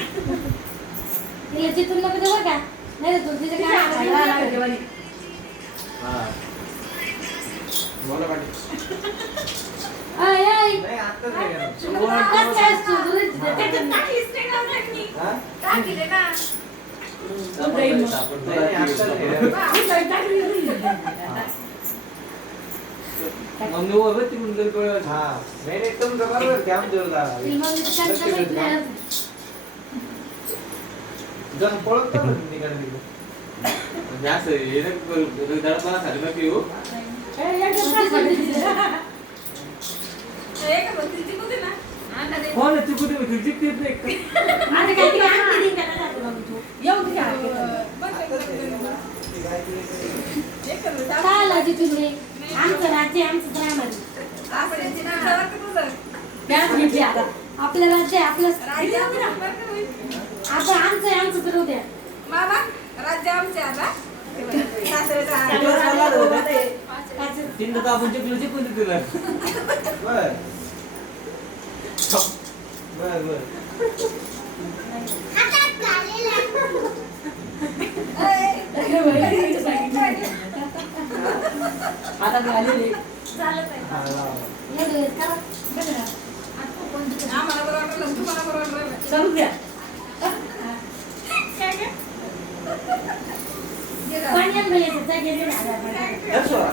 तिला जिथून नको देऊ बरं का नाही तर तू तिच्या काय बोला पाटील. आय आय नाही आत्ताच नाही गेला. कसं काय असतो तुला त्याच्यात टाकलीच नाही का नाही? हा? टाकली ना. नाही, नाही, आत्ताच नाही गेला. मम्मी बाबा तिकडून जर कळलं हा. नाही, नाही, तुमचं बरोबर की आमच्यावर जा. ती मग काय सांगितलं नाही जण पळत का म्हणून तिकडे तिकडे? म्हणजे असं हे नाही दडपणा झाली ना पिऊ हे का बोलते ती कुठे ना? आणला दे. हो ना चुकू दे जिंकत येत नाही का? आता काय ती आणते ती त्याला सांगू नको तू येऊ दे का? बघ, बघ, बघ. ती काय केली? हे करू, जा. काय आला जिथून रे आमचं राज्य आमचं राहणार आपण याची नाव ठेवा का तुझं? त्याच घेतली आता आपलं राज्य आहे, आपलं राज्य आमचं, बरं का बाई? आता आमचं आहे, आमचं तर द्या मामा, राज्य आमचे आता. सासऱ्याचं आहे. तिला चालला होता ते. पाच तीनदा तर आपण जिंकलो जिंकून दे तिला बर. बर, बर. आता आलेले झालं ताई. हा, लावा. एवढं करा बघा ना. आम्हाला बरं वाटलं, तुम्हाला बरं वाटलं. करू द्या काय काय? पाण्यात गेले तर गेले ना दर सोळा.